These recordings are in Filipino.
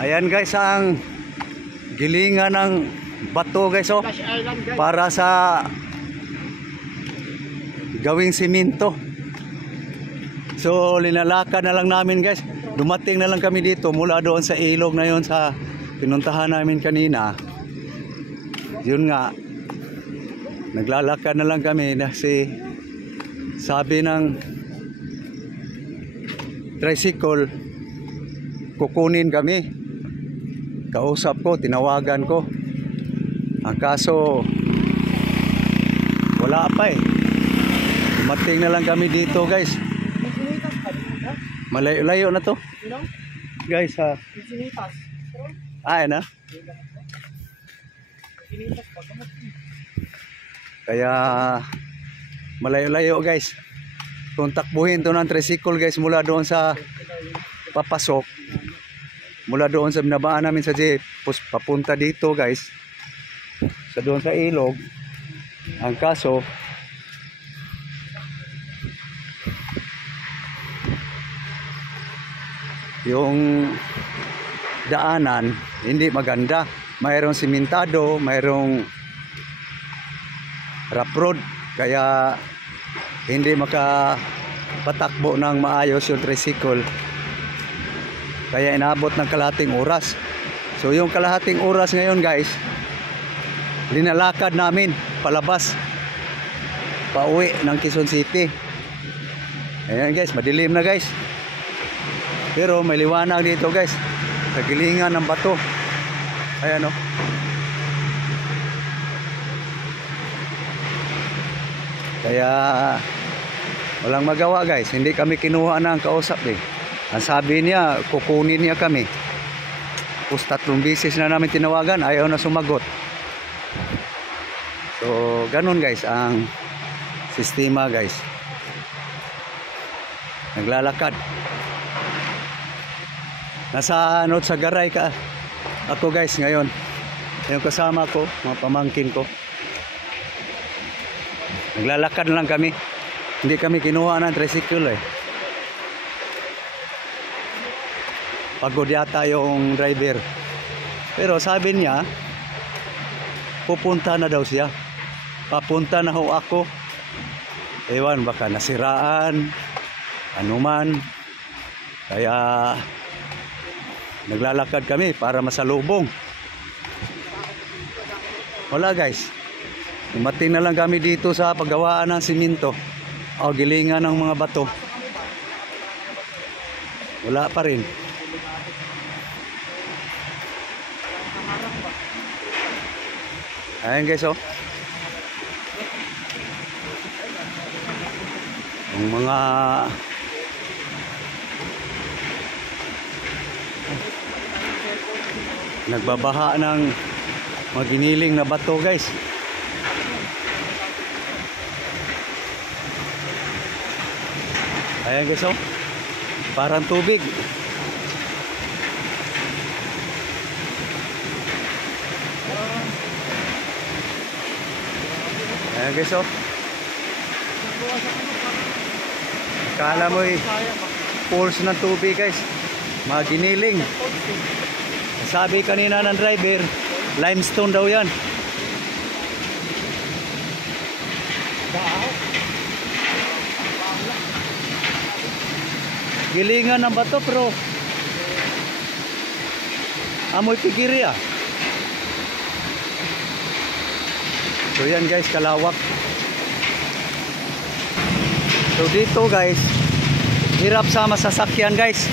Ayan guys ang gilingan ng bato guys para sa gawing simento. So linalakad na lang namin guys. Dumating na lang kami dito mula doon sa ilog na yon sa pinuntahan namin kanina. Yun nga, naglalakad na lang kami kasi sabi ng tricycle kukunin kami. Kausap ko, tinawagan ko. Ang kaso wala pa eh. Dumating na lang kami dito guys. Malayo-layo na to guys ha. Ay na. Kaya malayo-layo guys. Kung takbuhin to ng tricycle guys mula doon sa papasok, mula doon sa binabaan namin sa jeep papunta dito guys sa doon sa ilog. Ang kaso yung daanan hindi maganda, mayroong simentado, mayroong rough road, kaya hindi makapatakbo ng maayos yung tricycle. Kaya inabot ng kalahating oras. So yung kalahating oras ngayon guys, linalakad namin palabas pauwi ng Quezon City. Ayan guys, madilim na guys, pero may liwanag dito guys sa gilingan ng bato. Ayan o. Kaya walang magawa guys, hindi kami kinuha ng kausap eh. Ang sabi niya, kukunin niya kami. Tapos 3 beses na namin tinawagan, ayaw na sumagot. So, ganun guys ang sistema guys. Naglalakad. Nasa sa garay ka ako guys ngayon. Yung kasama ko, mga pamangkin ko. Naglalakad lang kami. Hindi kami kinuha ng tricycle eh. Pagod yata yung driver. Pero sabi niya, pupunta na daw siya. Papunta na ho ako. Ewan, baka nasiraan, anuman. Kaya naglalakad kami para masalubong. Wala guys. Dumating na lang kami dito sa paggawaan ng simento. O gilingan ng mga bato. Wala pa rin. Ayan guys oh. Ang mga nagbabaha ng maginiling na bato guys. Ayan guys oh. Parang tubig. Ayan guys oh. Akala mo eh pools ng tubig guys. Maginiling. Sabi kanina ng driver, limestone daw yan. Gilingan ng bato pero amoy pigiri ah. So yan guys, kalawak. So dito guys, hirap sa masasakyan guys.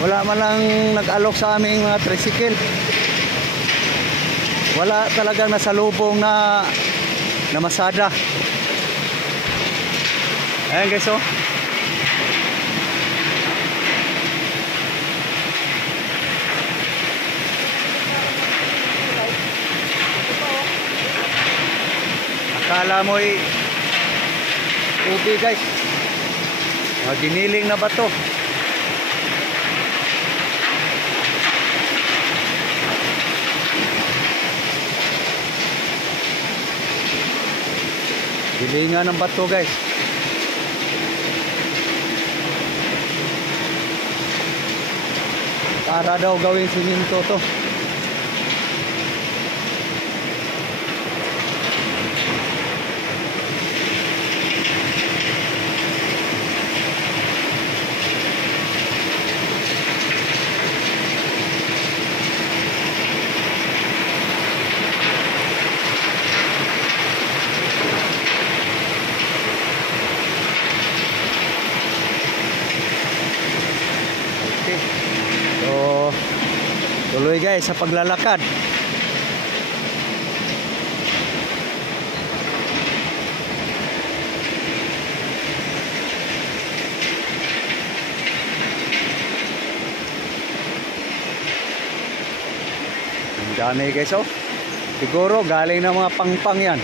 Wala man lang nag-alok sa aming mga tricycle. Wala talagang nasalubong na masada. Ayan guys oh. Akala mo'y tubig guys. Maginiling na bato. Gilingan ng bato guys. Para daw gawing siminto to. So, tuloy guys sa paglalakad. Ang dami guys, oh. Siguro galing ng mga pangpang yan.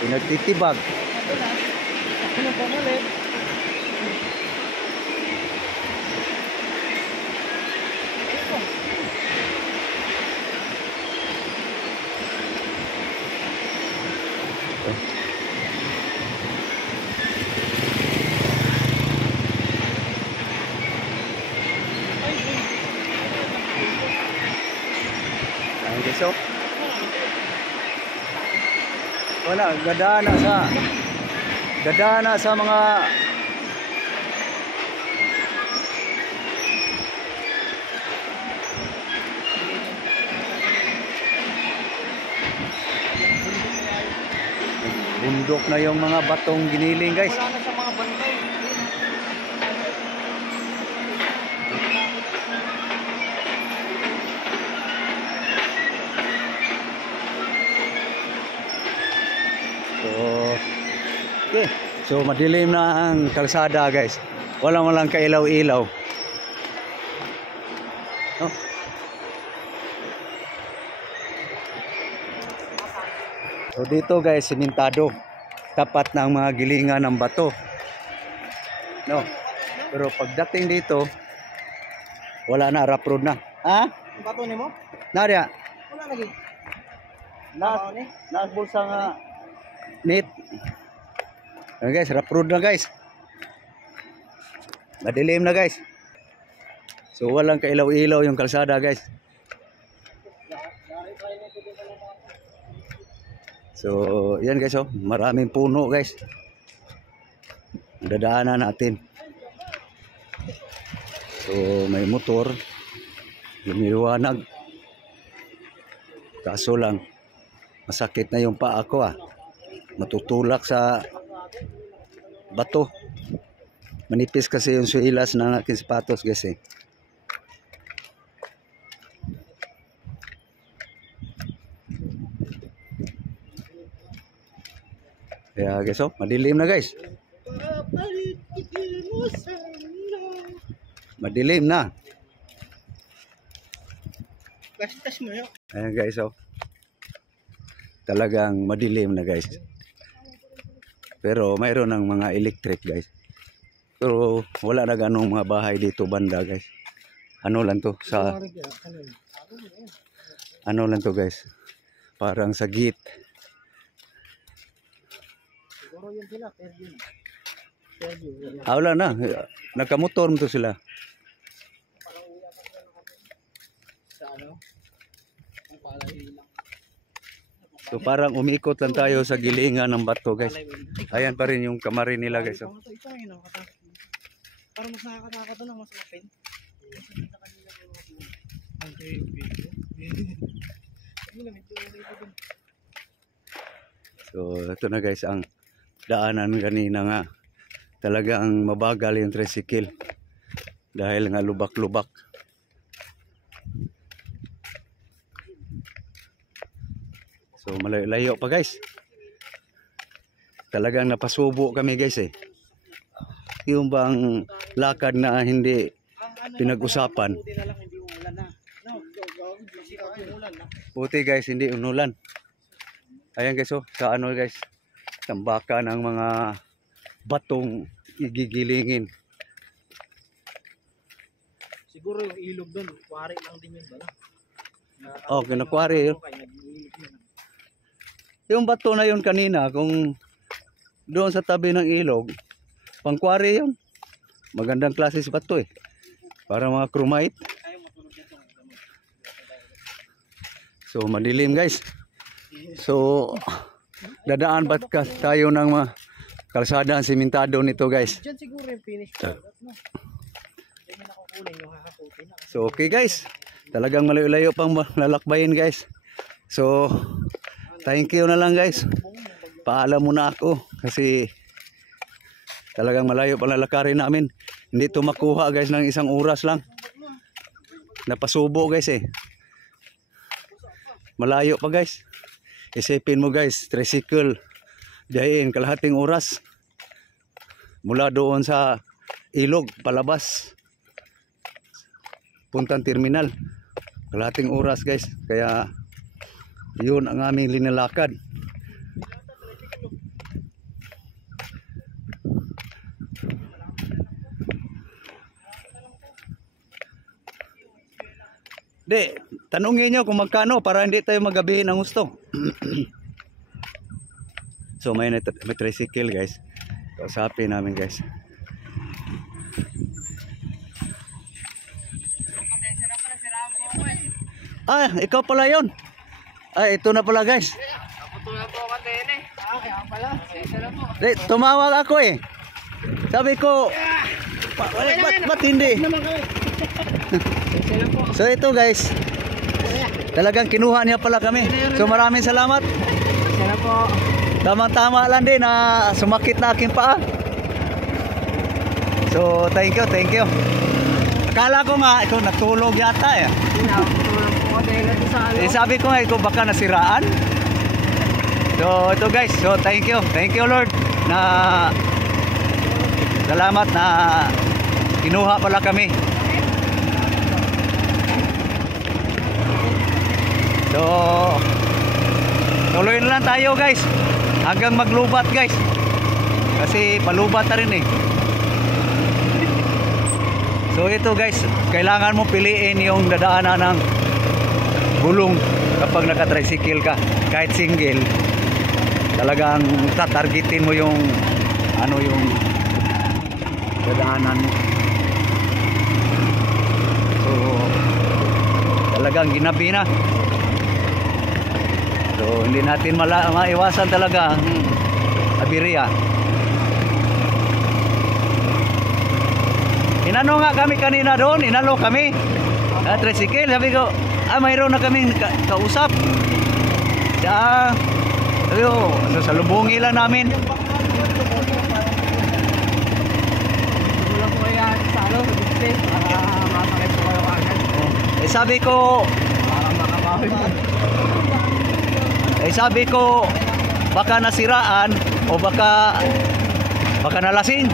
Pinagtitibag. Ano pa ulit? Ayan guys, oh. Wala, gadana sa mga bundok na yung mga batong giniling guys. Wala na sa mga bantay. Okay. So madilim na ang kalsada guys. Walang kailaw-ilaw. No? So dito guys, simentado. Tapat ng mga gilingan ng bato. No. Pero pagdating dito, wala na, rough road na. Ha? Ang bato ni mo? Narya. Wala lagi. Nas bulsa nga net. Ayan guys, rough road na guys. Madilim na guys. So walang kailaw-ilaw yung kalsada guys. So yan guys, oh, maraming puno guys. Dadaanan natin. So may motor, lumiliwanag. Kaso lang masakit na yung paa ko, matutulak sa bato. Manipis kasi yung suilas ng aking sapatos guys eh. Kaya guys, oh, madilim na guys. Madilim na. Gastas mo yun. Ayan guys, oh. Talagang madilim na guys. Pero mayroon ng mga electric guys. Pero wala na ganong mga bahay dito banda guys. Ano lang to sa ano lang to guys. Parang sa gate. Siguro yun sila, Fairview. Wala na. Nakamotor mo to sila. Sa ano? Ang palay lang. So parang umikot lang tayo sa gilingan ng bato guys. Ayan pa rin yung kamarin nila guys. Oh. Ito yun ang katakot. Parang mas nakakatakot na mas lapin. Ang So ito na guys ang daanan kanina nga. Talagang mabagal yung tricycle. Dahil nga lubak-lubak. So malayo pa guys. Talagang napasubo kami guys eh. Yung bang lakad na hindi pinag-usapan. Buti guys, hindi umulan. Ayan guys, oh, sa ano guys, tambaka ng mga batong igigilingin. Siguro yung ilog doon, kwari lang din yun ba? Oh, kinakwari yun. Yung bato na yun kanina, kung doon sa tabi ng ilog, pangkwari yun. Magandang klase si bato eh. Para mga chromite. So madilim guys. So dadaan ba tayo ng mga kalsada simentado nito guys. Diyan siguro yung finish product, no? Hindi na kukunin yung hakaputin. So okay guys. Talagang malayo-layo pang lalakbayin guys. So thank you na lang guys. Paalam muna ako kasi talagang malayo pang lalakarin namin. Hindi to makuha guys ng isang oras lang. Napasubo guys eh. Malayo pa guys. Isipin mo guys, tricycle. Dahin kalahating oras. Mula doon sa ilog, palabas. Puntang terminal. Kalahating oras guys. Kaya yun ang aming linalakad. Di, tanungin nyo kung magkano para hindi tayo magabihin ang gusto. So may tricycle guys. Kausapin namin guys. Ah, ikaw pala yon. Ay, ito na pala guys. Naputulan po ka din eh. Kaya pala. Sesa na po. Di, tumawag ako eh. Sabi ko, ba't hindi? So ito guys, talagang kinuha niya pala kami. So maraming salamat. Sesa na po. Tamang-tama lang din na sumakit na aking paa. So thank you, thank you. Akala ko nga ito natulog yata eh. Naputulan po ka din sa ano. Sabi ko nga ito baka nasiraan. So ito guys, so thank you Lord na salamat na kinuha pala kami. So tuloy na lang tayo guys hanggang maglubat guys kasi palubat na rin eh. So ito guys, kailangan mo piliin yung dadaanan ng gulong kapag naka-tricycle ka. Kahit single, talagang tatargetin mo yung ano yung dadaanan mo. So talagang ginabi na. So hindi natin maiwasan talaga ang aberya. Inano nga kami kanina doon, inalo kami. Tricycle, sabi ko, mayroon na kaming kausap. Sabi ko, sasalubungi lang namin. Wala po kaya sa ano, sa display, para masakit po kayo agad. Eh sabi ko, Para makabawi mo. sabi ko, baka nasiraan o baka nalasing.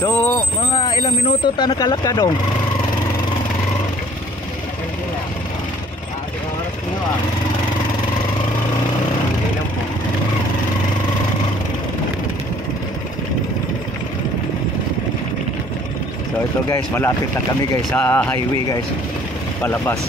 So, mga ilang minuto ta nakalakad dong. Oras po ah. Ilan po. So ito guys, malapit na kami guys sa highway guys. Palabas.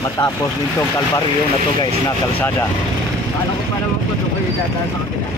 Matapos nitong kalbaryo na to guys na kalsada. Alam ko pa naman po doon kayo dadaan sa kapila.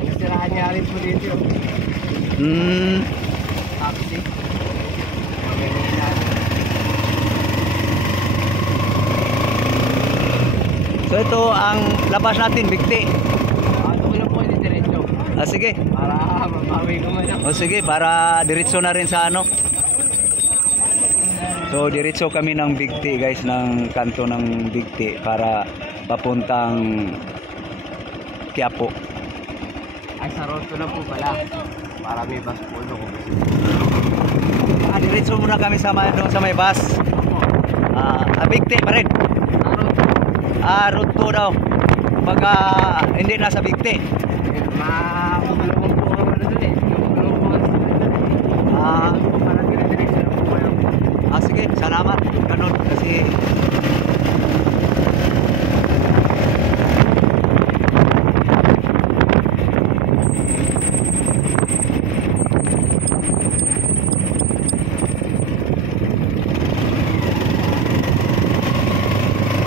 Nasirahan niya rin po dito yung taxi. So ito ang labas natin, Bigti. Ano ko lang po yung diretso. Sige. Para mabawi ko man lang. O sige, para diretso na rin sa ano. So diretso kami ng Bigti guys, ng kanto ng Bigti para papuntang Quiapo. Ay, sa road ko lang po pala. Para may bus po doon. diretso muna kami sa may, doon sa may bus. Bigti pa rin. Route 2 daw. Pagka hindi nasa Bigti. Makulong po ako na doon eh. Sige, salamat. Ganun kasi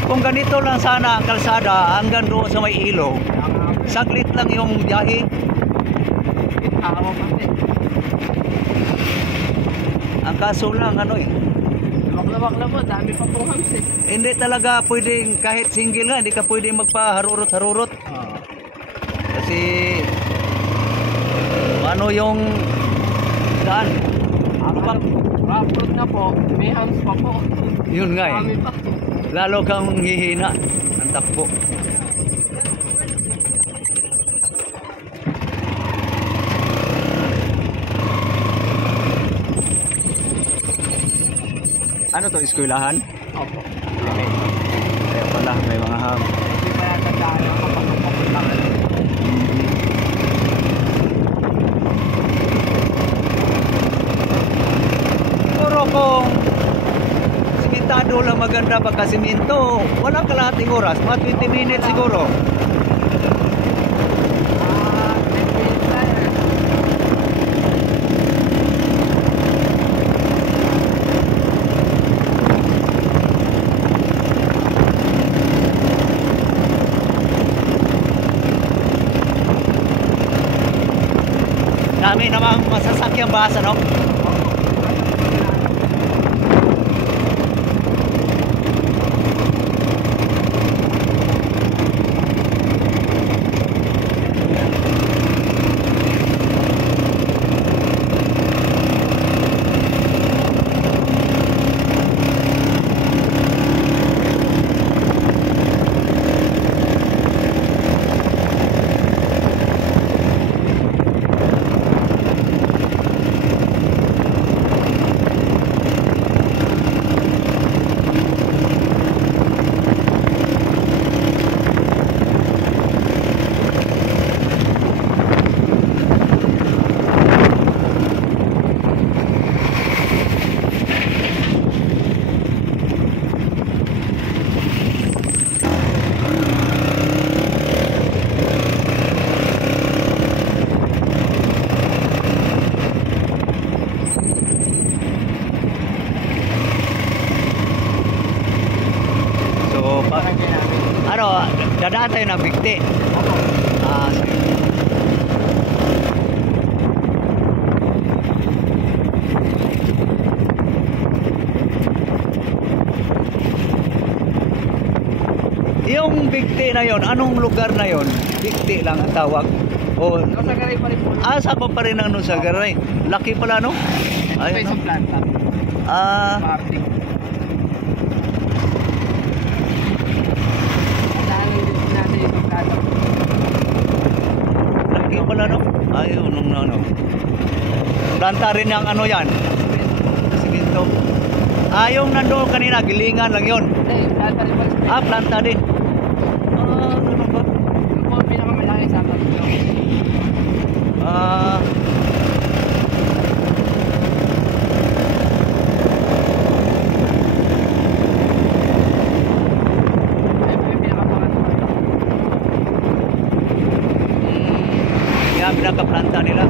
kung ganito lang sana ang kalsada hanggang doon sa may ilog, saglit lang yung biyahe. Ang kaso lang ano eh, Lawak-lawak lang po, dami pa pong hams eh. hindi talaga pwedeng kahit single nga, hindi ka pwedeng magpaharurot-harurot. Kasi ano yung daan? Rough road na po, may hams pa po. Yun nga eh. Dami pa. Lalo kang hihina ang takbo. Ano to, eskwelahan? Opo. Kaya pala, may mga ham. Hindi pa yata daan ang kapag-papuntangan. Siguro kung simentado lang maganda pagka-siminto, walang kalahating oras, mga 20 minutes siguro. Dami namang masasakyang basa, no? Ano, dadaan tayo ng Bigti. Sige. Yung Bigti na yon, anong lugar na yon? Bigti lang ang tawag. O, Sagaray pa rin po. saan pa rin ang Sagaray? Laki pala, no? Ay, Ayun, isang no? planta. Parting. Laki pala, no? Ayun, no. Planta rin yung ano yan? Siminto. Yung nandoon kanina, gilingan lang yon. Eh, planta rin po. Planta din. Ganun ba? Yung po, pinakamalaki sa Pagdong. Yan, pinakaplanta nila.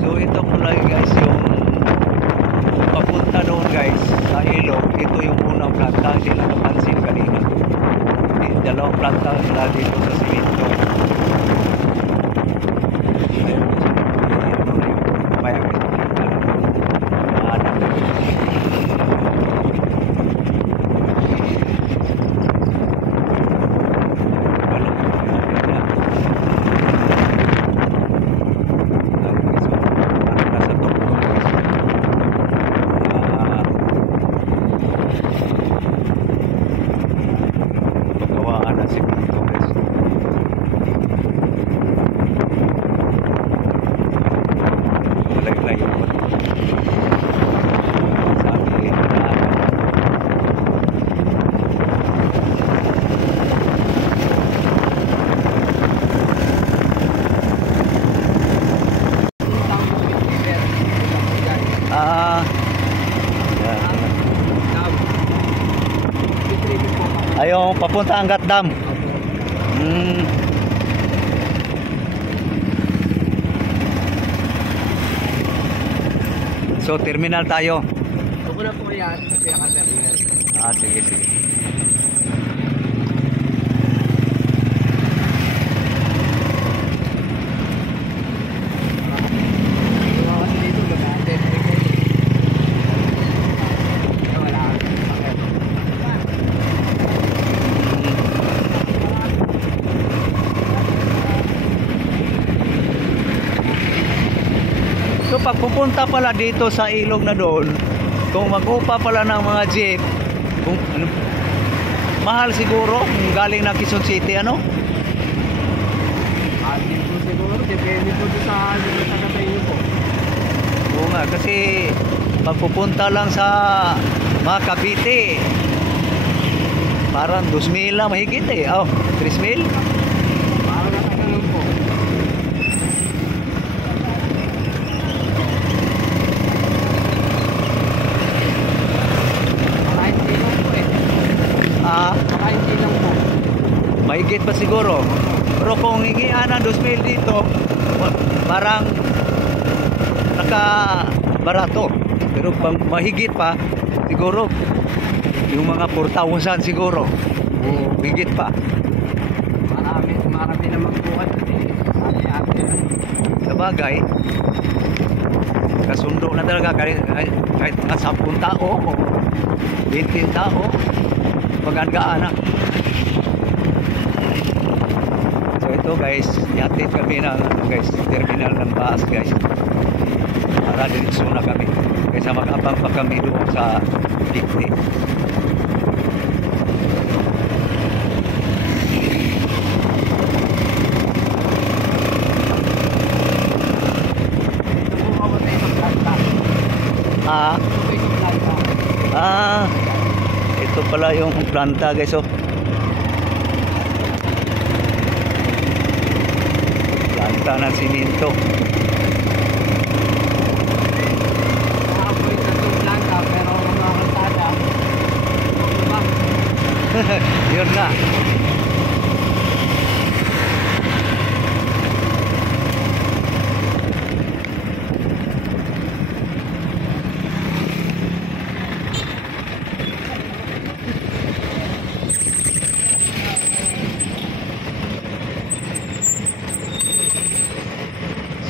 So ito muna guys, yung papunta doon guys sa ilog, ito yung unang planta, hindi lang napansin kanina. Dalawang planta sila dito sa simento. Ayun, ano na yun, mamaya guys, pagkawaan ng simento guys. papunta Angat Dam. Hmm. So terminal tayo. Ito ko na po yan sa pinaka-terminal. Ah, sige, sige. Kasi dito, gagante. Wala. So pag pupunta pala dito sa ilog na doon, kung mag-upa pala ng mga jeep, kung ano, mahal siguro kung galing na Quezon City, ano? Dito siguro, depende po sa taga inyo po. Oo nga, kasi pagpupunta lang sa mga Cavite, parang 2,000 lang mahigit eh. Oh, 3,000? Parang nakakalang po. Makain silang po eh. Ah, Makain silang po. mahigit pa siguro. Pero kung hingian ng 2,000 dito, parang naka-barato. Pero pang mahigit pa, siguro, yung mga 4,000 siguro. Higit pa. Marami na magbuhat eh. Ate-ate. Sa bagay, kasundo na talaga kahit mga 10 tao o 20 tao, pag-andaan na. So ito guys, yatid kami ng guys, terminal ng bus guys. Para diretso na kami. Kaysa mag-abang pa kami doon sa Dikti. Ito pala yung planta guys, oh. Planta ng siminto. Yun na.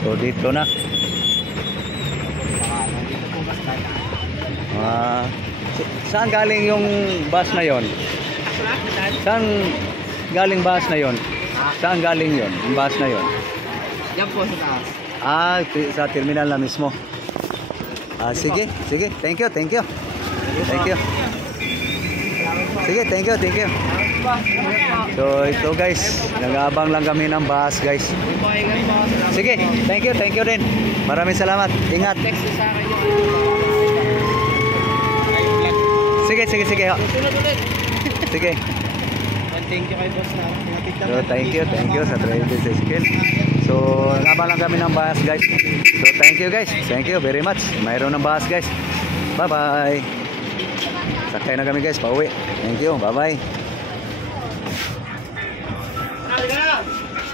So dito na. Saan galing yung bus na yon? Saan galing bus na yon? Saan galing yon? Yung bus na yon? Yan po sa taas. Ah, sa terminal na mismo. Ah, sige, sige. Thank you, thank you. Thank you. Sige, thank you, thank you. So ito guys, nag-aabang lang kami ng bus guys. Sige, thank you din. Maraming salamat. Ingat. Text sa akin yung Sige, sige, sige. sunod ulit. Sige. Thank you kay boss na pinatid So thank you sa Travis Skill. So nag-aabang lang kami ng bus guys. So thank you guys. Thank you very much. Mayroon ng bus guys. Bye-bye. Sakay na kami guys, pauwi. Thank you. Bye-bye.